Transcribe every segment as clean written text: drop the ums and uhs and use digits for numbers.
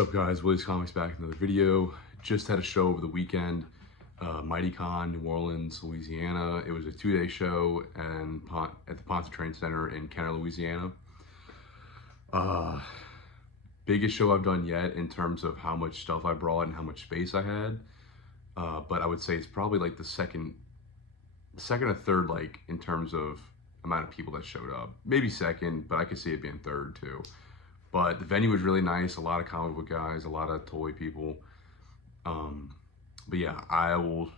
What's up, guys? Willie's Comics back with another video. Just had a show over the weekend, MightyCon, New Orleans, Louisiana. It was a 2-day show at the Ponce Train Center in Kenner, Louisiana. Biggest show I've done yet in terms of how much stuff I brought and how much space I had. But I would say it's probably like the second or third, like in terms of amount of people that showed up. Maybe second, but I could see it being third too. But the venue was really nice, a lot of comic book guys, a lot of toy people. But yeah, I will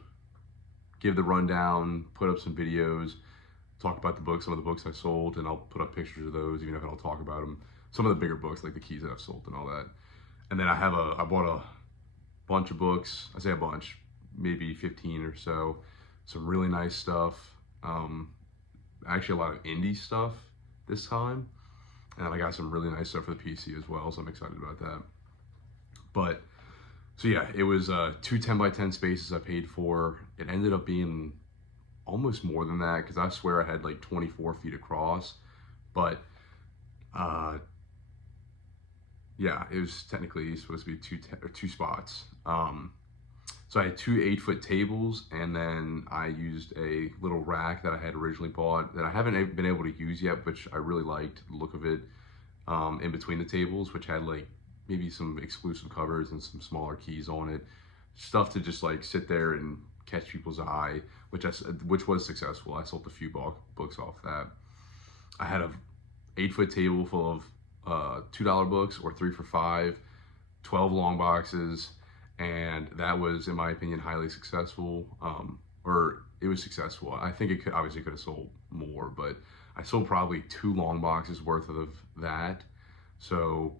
give the rundown, put up some videos, talk about the books, some of the books I sold, and I'll put up pictures of those, even if I don't talk about them. Some of the bigger books, like the keys that I've sold and all that. And then I bought a bunch of books. I say a bunch, maybe 15 or so. Some really nice stuff. Actually a lot of indie stuff this time. And I got some really nice stuff for the PC as well, so I'm excited about that. But, so yeah, it was 2 10x10 spaces I paid for. It ended up being almost more than that, because I swear I had like 24 feet across. But, yeah, it was technically supposed to be two spots. So I had 2 8-foot tables, and then I used a little rack that I had originally bought that I haven't been able to use yet, which I really liked the look of it, in between the tables, which had like maybe some exclusive covers and some smaller keys on it. Stuff to just like sit there and catch people's eye, which was successful. I sold a few books off that. I had a 8-foot table full of $2 books, or 3 for $5, 12 long boxes. And that was, in my opinion, highly successful, or it was successful. I think it obviously could have sold more, but I sold probably 2 long boxes worth of that. So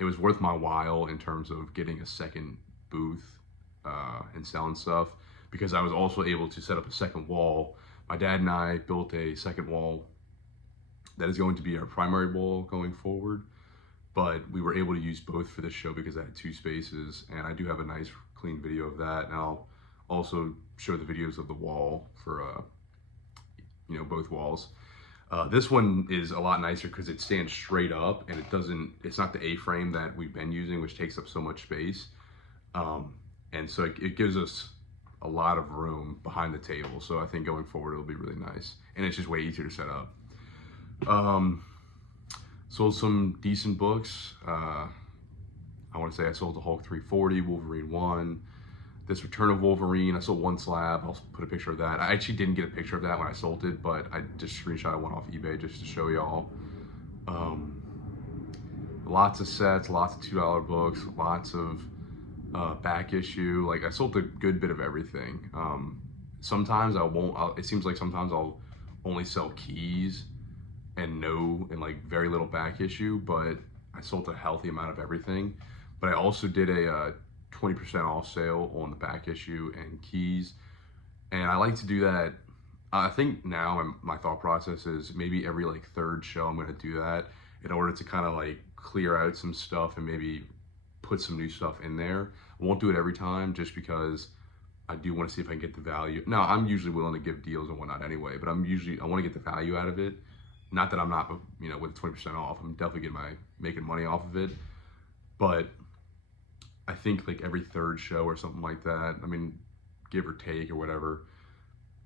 it was worth my while in terms of getting a second booth and selling stuff, because I was also able to set up a second wall. My dad and I built a second wall that is going to be our primary wall going forward. But we were able to use both for this show because I had 2 spaces, and I do have a nice clean video of that. And I'll also show the videos of the wall for, both walls. This one is a lot nicer because it stands straight up, and it's not the A-frame that we've been using, which takes up so much space. And so it gives us a lot of room behind the table. So I think going forward, it'll be really nice. And it's just way easier to set up. Sold some decent books. I want to say I sold the Hulk 340, Wolverine 1, this Return of Wolverine. I sold 1 slab. I'll put a picture of that. I actually didn't get a picture of that when I sold it, but I just screenshot one off eBay just to show y'all. Lots of sets, lots of $2 books, lots of back issue. Like, I sold a good bit of everything. Sometimes it seems like sometimes I'll only sell keys and like very little back issue, but I sold a healthy amount of everything. But I also did a 20% off sale on the back issue and keys, and I like to do that. I think now my thought process is maybe every like 3rd show I'm going to do that, in order to kind of like clear out some stuff and maybe put some new stuff in there. I won't do it every time, just because I do want to see if I can get the value. Now, I'm usually willing to give deals and whatnot anyway, but I want to get the value out of it. Not that I'm not, with 20% off, I'm definitely making money off of it. But I think like every 3rd show or something like that, I mean, give or take or whatever,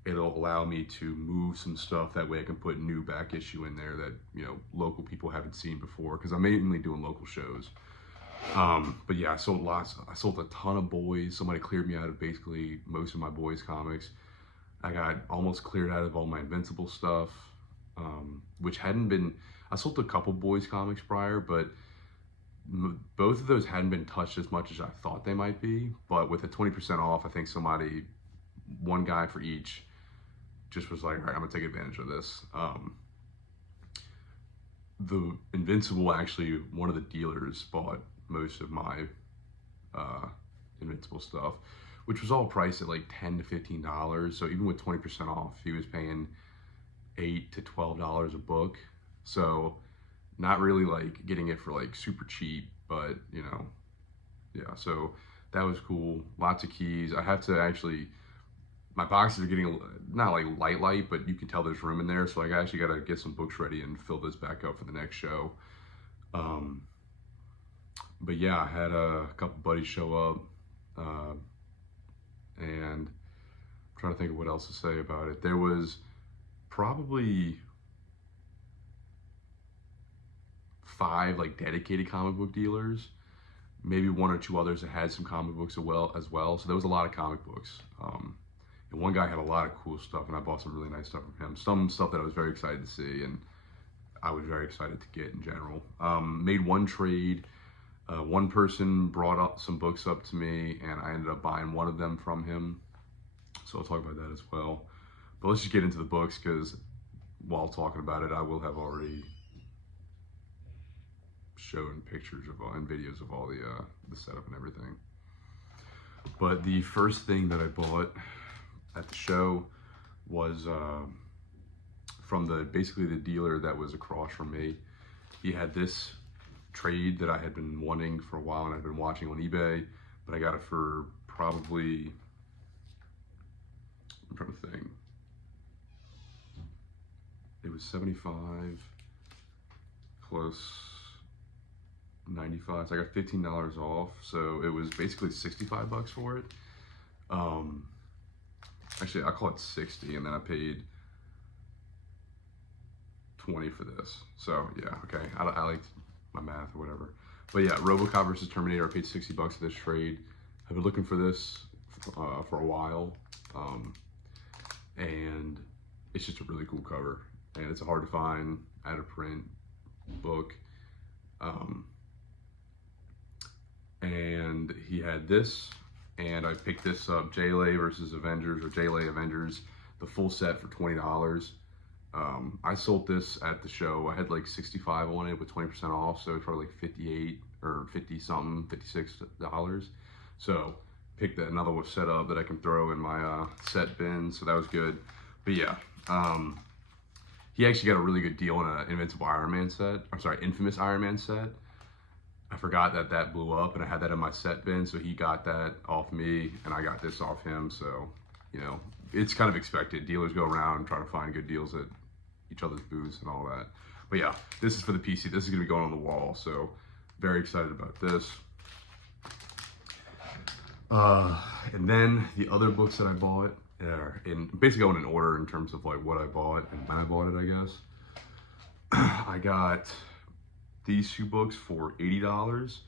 it'll allow me to move some stuff. That way I can put new back issue in there that, local people haven't seen before, because I'm mainly doing local shows. But yeah, I sold a ton of boys. Somebody cleared me out of basically most of my boys comics. I got almost cleared out of all my Invincible stuff. Which hadn't been, I sold a couple boys comics prior, but both of those hadn't been touched as much as I thought they might be. But with the 20% off, I think one guy for each, just was like, all right, I'm gonna take advantage of this. The Invincible, actually, one of the dealers bought most of my Invincible stuff, which was all priced at like $10 to $15. So even with 20% off, he was paying $8 to $12 a book. So not really like getting it for like super cheap, but yeah, so that was cool. Lots of keys. I have to actually, my boxes are getting not like light, but you can tell there's room in there, so I actually got to get some books ready and fill this back up for the next show. but yeah, I had a couple buddies show up, and I'm trying to think of what else to say about it. There was probably 5 like dedicated comic book dealers, maybe 1 or 2 others that had some comic books as well. So there was a lot of comic books. And one guy had a lot of cool stuff, and I bought some really nice stuff from him. Some stuff that I was very excited to see, and I was very excited to get in general. Made one trade. One person brought up some books up to me, and I ended up buying one of them from him. So I'll talk about that as well. But let's just get into the books, because while talking about it, I will have already shown pictures of and videos of all the setup and everything. But the first thing that I bought at the show was from basically the dealer that was across from me. He had this trade that I had been wanting for a while, and I'd been watching on eBay, but I got it for probably, I'm trying to think, it was 75 close 95, so I got $15 off, so it was basically 65 bucks for it. Actually, I call it 60, and then I paid 20 for this. So yeah, okay, I liked my math or whatever. But yeah, RoboCop versus Terminator, I paid 60 bucks for this trade. I've been looking for this for a while, and it's just a really cool cover, and it's a hard to find out of print book. And he had this, and I picked this up, JLA versus Avengers, or JLA Avengers, the full set for $20. I sold this at the show. I had like 65 on it with 20% off, so it's probably like 58 or 50 something, $56. So picked another one set up that I can throw in my set bin, so that was good. But yeah, he actually got a really good deal on an Infamous Iron Man set. I forgot that blew up, and I had that in my set bin, so he got that off me, and I got this off him. So, you know, it's kind of expected. Dealers go around trying to find good deals at each other's booths and all that. But yeah, this is for the PC. This is going to be going on the wall, so very excited about this. And then the other books that I bought are basically going in order in terms of like what I bought and when I bought it, I guess. I got these 2 books for $80.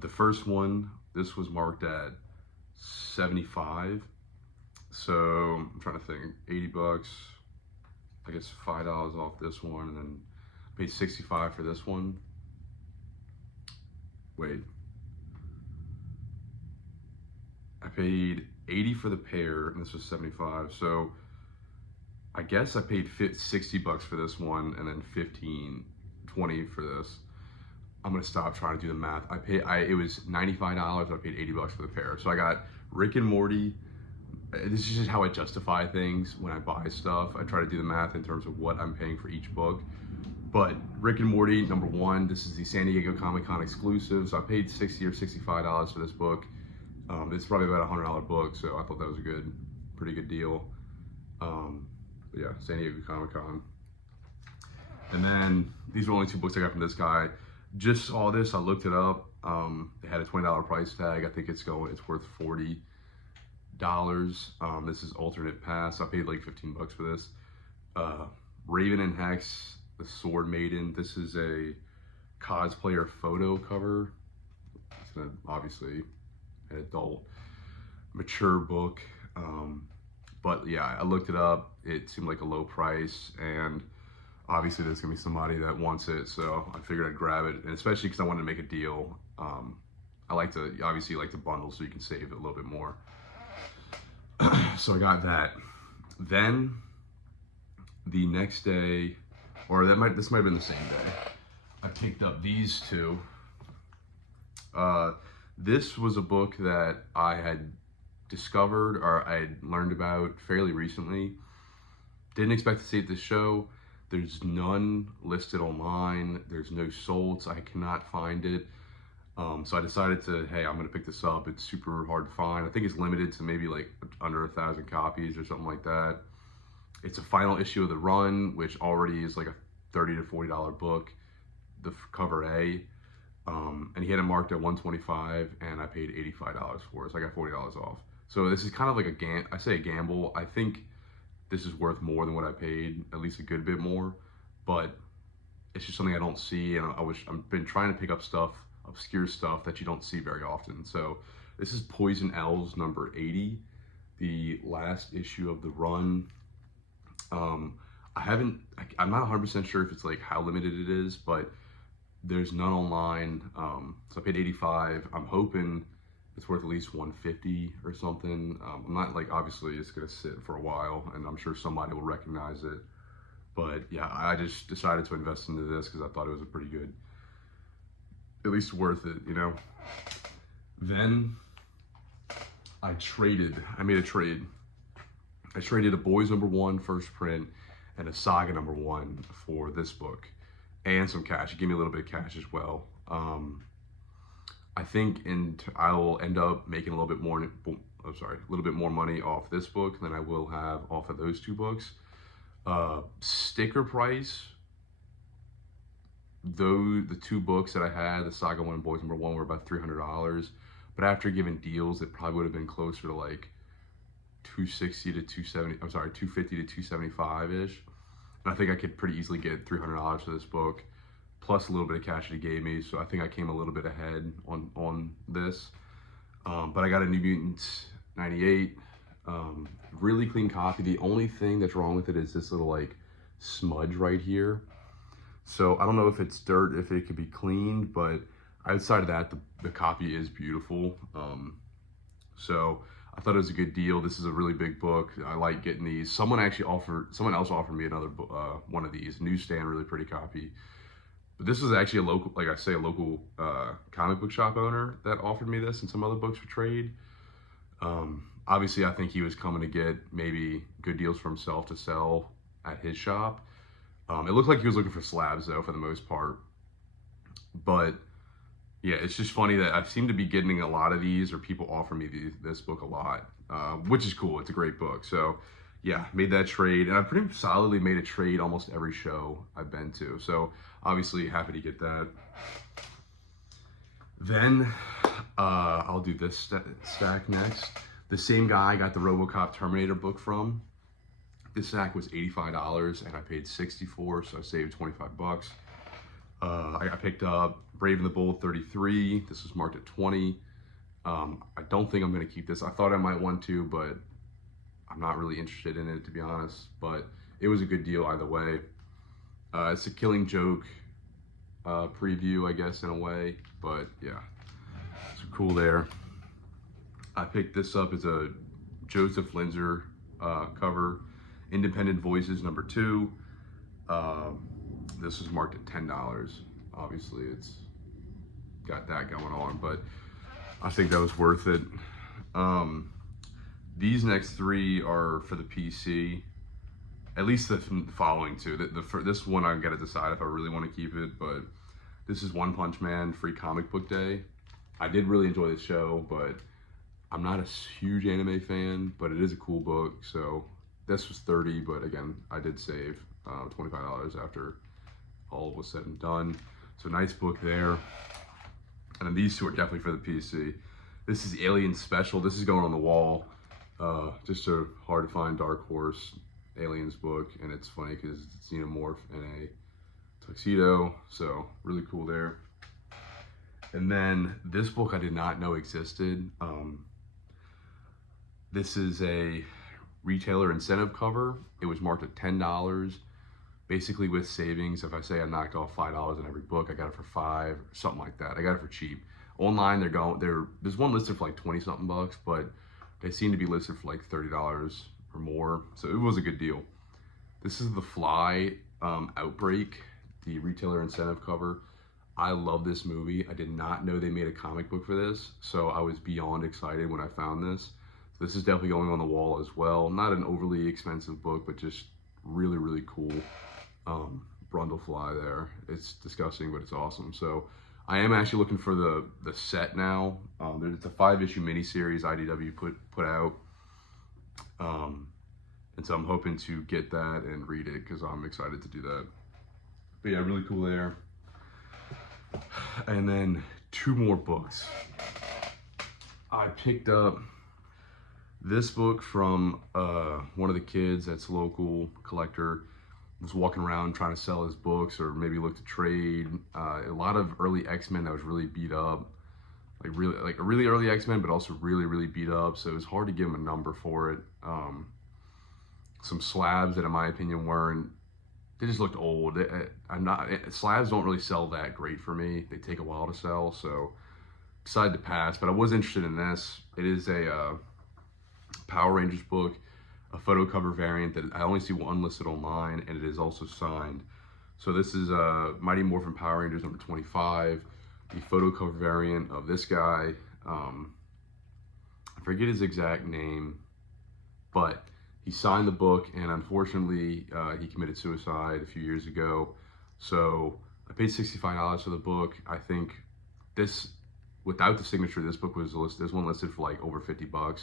The first one, this was marked at 75. So I'm trying to think, 80 bucks, I guess $5 off this one, and then I paid 65 for this one. Wait, I paid 80 for the pair, and this was 75. So I guess I paid 60 bucks for this one, and then 20 for this. I'm gonna stop trying to do the math. It was $95, I paid 80 bucks for the pair. So I got Rick and Morty. This is just how I justify things when I buy stuff. I try to do the math in terms of what I'm paying for each book. But Rick and Morty, #1, this is the San Diego Comic-Con exclusive. So I paid $60 or $65 for this book. It's probably about a $100 book, so I thought that was a pretty good deal. But yeah, San Diego Comic-Con. And then these are only 2 books I got from this guy. Just saw this, I looked it up. It had a $20 price tag. I think it's worth $40. This is alternate pass. I paid like 15 bucks for this. Raven and Hex, the Sword Maiden. This is a cosplayer photo cover. It's obviously an adult, mature book. But yeah, I looked it up. It seemed like a low price, and obviously there's gonna be somebody that wants it, so I figured I'd grab it, and especially because I wanted to make a deal. I like to bundle so you can save a little bit more. So I got that. Then the next day, or this might have been the same day, I picked up these 2. This was a book that I had discovered, or I had learned about fairly recently. Didn't expect to see it at this show. There's none listed online. There's no sold, so I cannot find it. So I decided hey, I'm gonna pick this up. It's super hard to find. I think it's limited to maybe like under 1,000 copies or something like that. It's a final issue of the run, which already is like a $30 to $40 book, the cover A. And he had it marked at 125, and I paid $85 for it, so I got $40 off. So this is kind of like I say a gamble. I think this is worth more than what I paid, at least a good bit more, but it's just something I don't see, and I've been trying to pick up stuff, obscure stuff that you don't see very often. So this is Poison L's number 80, the last issue of the run. I'm not 100% sure if it's like how limited it is, but there's none online. So I paid 85. I'm hoping it's worth at least 150 or something. I'm not like, obviously it's gonna sit for a while, and I'm sure somebody will recognize it. But yeah, I just decided to invest into this because I thought it was a pretty good, at least worth it, you know? Then I made a trade. I traded a Boys #1 first print and a Saga #1 for this book, and some cash. It gave me a little bit of cash as well. I think I will end up making a little bit more money off this book than I will have off of those two books. Sticker price, though, the two books that I had, the Saga 1 and Boys #1, were about $300, but after giving deals, it probably would have been closer to like 260 to 270. I'm sorry, 250 to 275 ish. And I think I could pretty easily get $300 for this book, plus a little bit of cash that he gave me. So I think I came a little bit ahead on this. But I got a New Mutants 98. Really clean copy. The only thing that's wrong with it is this little like smudge right here. So I don't know if it's dirt, if it could be cleaned, but outside of that, the copy is beautiful. So I thought it was a good deal. This is a really big book. I like getting these. Someone else offered me another one of these. Newsstand, really pretty copy. But this was actually a local comic book shop owner that offered me this and some other books for trade. Obviously, I think he was coming to get maybe good deals for himself to sell at his shop. It looked like he was looking for slabs, though, for the most part. But yeah, it's just funny that I seem to be getting a lot of these, or people offer me this book a lot, which is cool. It's a great book. So yeah, made that trade, and I pretty solidly made a trade almost every show I've been to. So obviously happy to get that. Then I'll do this stack next. The same guy I got the RoboCop Terminator book from. This stack was $85 and I paid $64, so I saved $25. I picked up Brave and the Bold 33. This was marked at 20. I don't think I'm going to keep this. I thought I might want to, but I'm not really interested in it, to be honest. But it was a good deal either way. It's a Killing Joke preview, I guess, in a way. But yeah, it's cool there. I picked this up as a Joseph Linzer cover. Independent Voices #2. This was marked at $10. Obviously, it's got that going on, but I think that was worth it. These next three are for the PC. At least the following two. This one I've got to decide if I really want to keep it, but this is One Punch Man Free Comic Book Day. I did really enjoy the show, but I'm not a huge anime fan, but it is a cool book. So this was $30, but again, I did save $25 after all was said and done. So nice book there. And then these two are definitely for the PC. This is Alien Special. This is going on the wall. Just a hard to find Dark Horse Aliens book, and it's funny because it's Xenomorph in a tuxedo, so really cool there. And then this book I did not know existed. This is a retailer incentive cover. It was marked at $10. Basically with savings, if I say I knocked off $5 on every book, I got it for $5, something like that. I got it for cheap. Online, there's one listed for like 20 something bucks, but they seem to be listed for like $30 or more. So it was a good deal. This is The Fly Outbreak, the retailer incentive cover. I love this movie. I did not know they made a comic book for this, so I was beyond excited when I found this. So this is definitely going on the wall as well. Not an overly expensive book, but just really, really cool. Brundlefly there. It's disgusting, but it's awesome. So I am actually looking for the set now. It's a 5-issue miniseries IDW put out. And so I'm hoping to get that and read it because I'm excited to do that. But yeah, really cool there. And then 2 more books. I picked up this book from one of the kids that's a local collector. Was walking around trying to sell his books or maybe look to trade. A lot of early X-Men that was really beat up, like a really early X-Men, but also really beat up. So it was hard to give him a number for it. Some slabs that, in my opinion, weren't. They just looked old. Slabs don't really sell that great for me. They take a while to sell, so decided to pass. But I was interested in this. It is a Power Rangers book, a photo cover variant that I only see one listed online, and it is also signed. So this is Mighty Morphin Power Rangers number 25, the photo cover variant of this guy. I forget his exact name, but he signed the book, and unfortunately, he committed suicide a few years ago. So I paid $65 for the book. I think this, without the signature, this book was listed. This one listed for like over $50.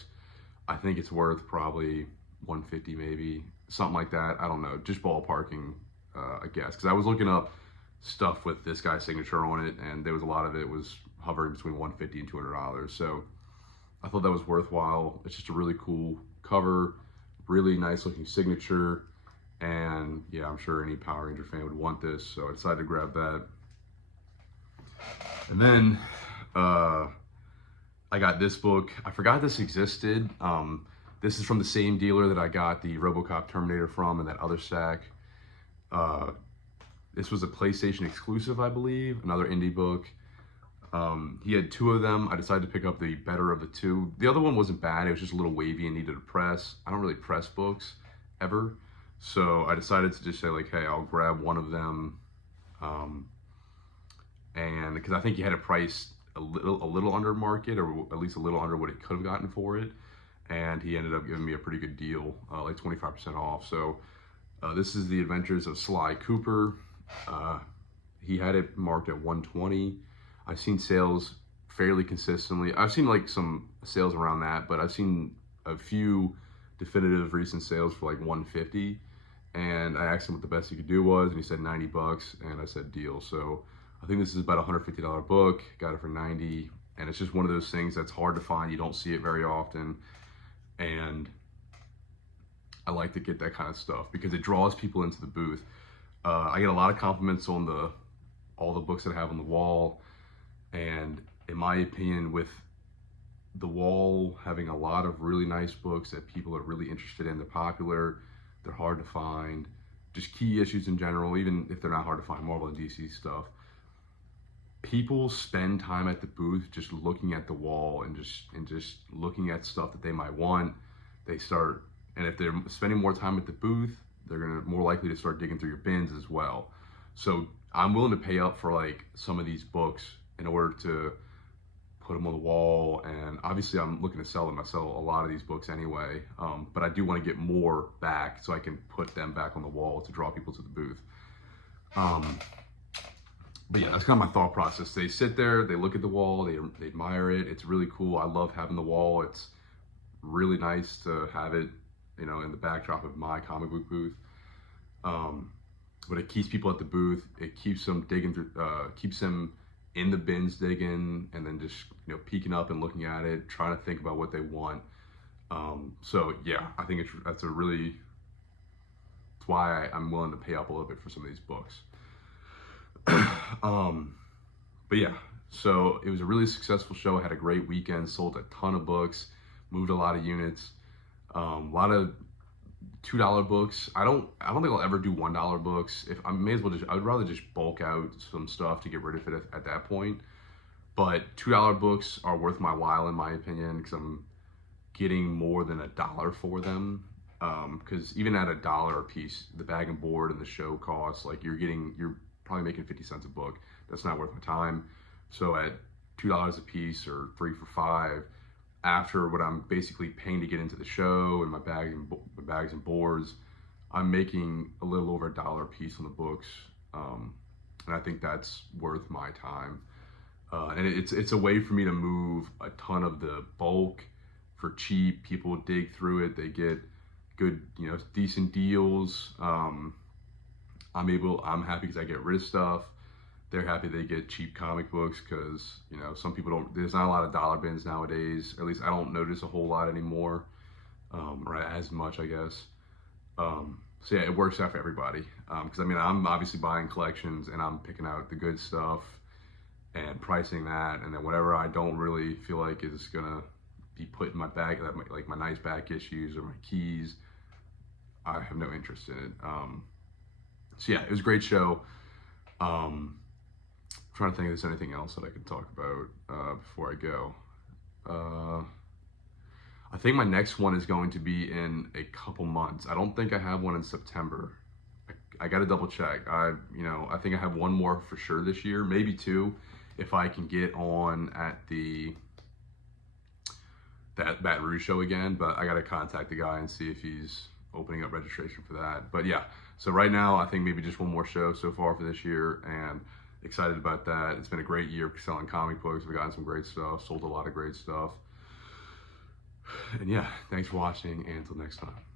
I think it's worth probably 150, maybe something like that. I don't know, just ballparking, I guess, because I was looking up stuff with this guy's signature on it, and there was a lot of it was hovering between 150 and $200. So I thought that was worthwhile. It's just a really cool cover, really nice looking signature, and yeah, I'm sure any Power Ranger fan would want this, so I decided to grab that. And then I got this book. I forgot this existed. This is from the same dealer that I got the RoboCop Terminator from and that other stack. This was a PlayStation exclusive, I believe, another indie book. He had 2 of them. I decided to pick up the better of the 2. The other one wasn't bad. It was just a little wavy and needed a press. I don't really press books ever. So I decided to just say like, hey, I'll grab one of them. And because I think he had it priced a little under market, or at least a little under what it could have gotten for it. And he ended up giving me a pretty good deal, like 25% off. So this is The Adventures of Sly Cooper. He had it marked at 120. I've seen sales fairly consistently. I've seen like some sales around that, but I've seen a few definitive recent sales for like 150. And I asked him what the best he could do was, and he said $90, and I said deal. So I think this is about a $150 book. Got it for 90, and it's just one of those things that's hard to find. You don't see it very often, and I like to get that kind of stuff because it draws people into the booth. I get a lot of compliments on all the books that I have on the wall, and in my opinion, with the wall having a lot of really nice books that people are really interested in, they're popular, they're hard to find, just key issues in general, even if they're not hard to find, Marvel and DC stuff. People spend time at the booth just looking at the wall and just looking at stuff that they might want. They start, and if they're spending more time at the booth, they're more likely to start digging through your bins as well. So I'm willing to pay up for like some of these books in order to put them on the wall, and obviously I'm looking to sell them. I sell a lot of these books anyway, but I do want to get more back so I can put them back on the wall to draw people to the booth. But yeah, that's kind of my thought process. They sit there, they look at the wall, they admire it. It's really cool. I love having the wall. It's really nice to have it, you know, in the backdrop of my comic book booth. But it keeps people at the booth. It keeps them digging through, keeps them in the bins digging, and then just, you know, peeking up and looking at it, trying to think about what they want. So yeah, I think that's why I'm willing to pay up a little bit for some of these books. But yeah, so it was a really successful show. I had a great weekend, sold a ton of books, moved a lot of units, a lot of $2 books. I don't think I'll ever do $1 books. If I may as well I would rather just bulk out some stuff to get rid of it at that point. But $2 books are worth my while in my opinion, because I'm getting more than $1 for them. Because even at $1 a piece, the bag and board and the show costs, like you're probably making 50 cents a book. That's not worth my time. So at $2 a piece or 3 for $5, after what I'm basically paying to get into the show and my bags and boards, I'm making a little over $1 a piece on the books, and I think that's worth my time. And it's a way for me to move a ton of the bulk for cheap. People dig through it; they get good, you know, decent deals. I'm happy because I get rid of stuff they're happy they get cheap comic books because, you know, some people don't, there's not a lot of dollar bins nowadays. At least I don't notice a whole lot anymore, or as much, I guess. So yeah, it works out for everybody. Because I mean, I'm obviously buying collections and I'm picking out the good stuff and pricing that, and then whatever I don't really feel like is gonna be put in my bag, like my nice back issues or my keys, I have no interest in it. So yeah, it was a great show. Trying to think if there's anything else that I can talk about before I go. I think my next one is going to be in a couple months. I don't think I have one in September. I got to double check. I think I have one more for sure this year, maybe two, if I can get on at that Baton Rouge show again. But I got to contact the guy and see if he's opening up registration for that. But yeah, so right now I think maybe just one more show so far for this year, and excited about that. It's been a great year selling comic books. We've gotten some great stuff, sold a lot of great stuff. And yeah, thanks for watching, and until next time.